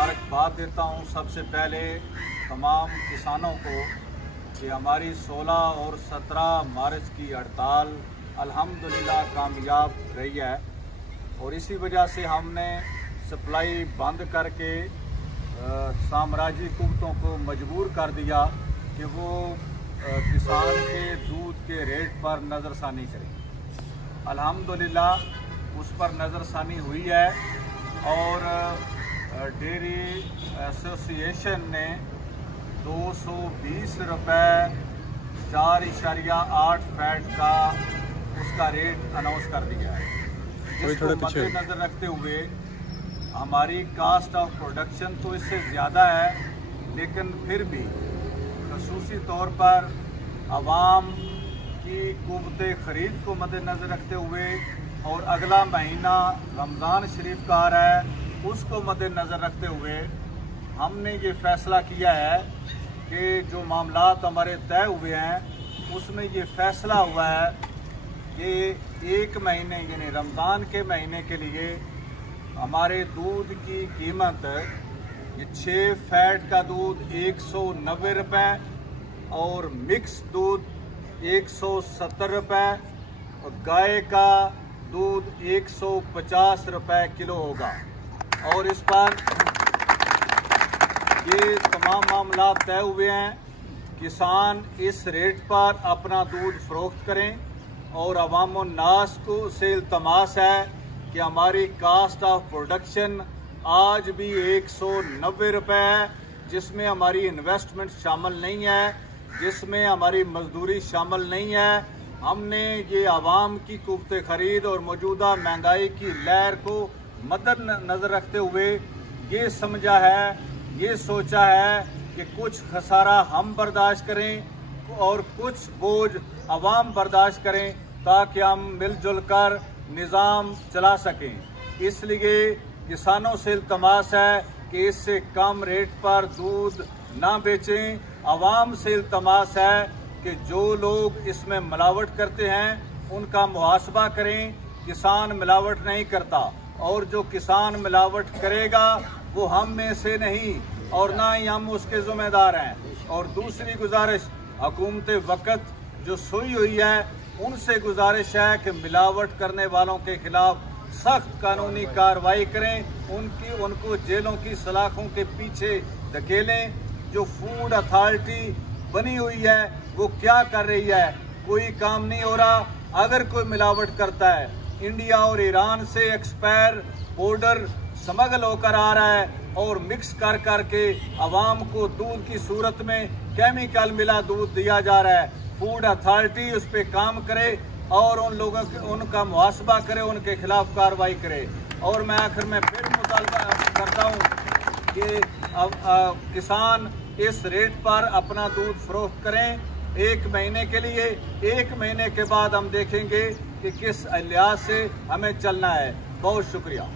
मुबारकबाद देता हूँ सबसे पहले तमाम किसानों को कि हमारी 16 और 17 मार्च की हड़ताल अल्हम्दुलिल्लाह कामयाब रही है और इसी वजह से हमने सप्लाई बंद करके साम्राज्यी कुव्वतों को मजबूर कर दिया कि वो किसान के दूध के रेट पर नज़रसानी करें। अल्हम्दुलिल्लाह उस पर नज़रसानी हुई है और डेयरी एसोसिएशन ने 220 रुपये 4.8 फैट का उसका रेट अनाउंस कर दिया है, जिसको मद्देनज़र रखते हुए हमारी कास्ट ऑफ प्रोडक्शन तो इससे ज़्यादा है, लेकिन फिर भी खसूसी तौर पर आवाम की कुव्वते ख़रीद को मद्देनज़र रखते हुए और अगला महीना रमज़ान शरीफ का आ रहा है, उसको मद्देनज़र रखते हुए हमने ये फ़ैसला किया है कि जो मामलात हमारे तय हुए हैं उसमें ये फ़ैसला हुआ है कि एक महीने यानी रमज़ान के महीने के लिए हमारे दूध की कीमत ये 6 फैट का दूध 190 रुपये और मिक्स दूध 170 रुपये और गाय का दूध 150 रुपये किलो होगा। और इस पर ये तमाम मामला तय हुए हैं। किसान इस रेट पर अपना दूध फरोख्त करें और अवाम नास को से इल्तमास है कि हमारी कास्ट ऑफ प्रोडक्शन आज भी 190 रुपये है, जिसमें हमारी इन्वेस्टमेंट शामिल नहीं है, जिसमें हमारी मजदूरी शामिल नहीं है। हमने ये आवाम की कुव्वते ख़रीद और मौजूदा महंगाई की लहर को मद्देनज़र रखते हुए ये समझा है, ये सोचा है कि कुछ खसारा हम बर्दाश्त करें और कुछ बोझ आवाम बर्दाश्त करें ताकि हम मिलजुल कर निज़ाम चला सकें। इसलिए किसानों से इल्तमास है कि इससे कम रेट पर दूध ना बेचें। आवाम से इल्तमास है कि जो लोग इसमें मिलावट करते हैं उनका मुहासबा करें। किसान मिलावट नहीं करता और जो किसान मिलावट करेगा वो हम में से नहीं और ना ही हम उसके ज़िम्मेदार हैं। और दूसरी गुजारिश, हुकूमत वक़्त जो सोई हुई है उनसे गुजारिश है कि मिलावट करने वालों के खिलाफ सख्त कानूनी कार्रवाई करें, उनको जेलों की सलाखों के पीछे धकेलें। जो फूड अथॉरिटी बनी हुई है वो क्या कर रही है? कोई काम नहीं हो रहा। अगर कोई मिलावट करता है, इंडिया और ईरान से एक्सपायर पाउडर स्मगल होकर आ रहा है और मिक्स कर करके आवाम को दूध की सूरत में केमिकल मिला दूध दिया जा रहा है। फूड अथॉरिटी उस पर काम करे और उन लोगों के उनका मुहासबा करे, उनके खिलाफ कार्रवाई करे। और मैं आखिर में फिर मुतालबा करता हूँ कि किसान इस रेट पर अपना दूध फरोख्त करें 1 महीने के लिए। 1 महीने के बाद हम देखेंगे कि किस लिहाज से हमें चलना है। बहुत शुक्रिया।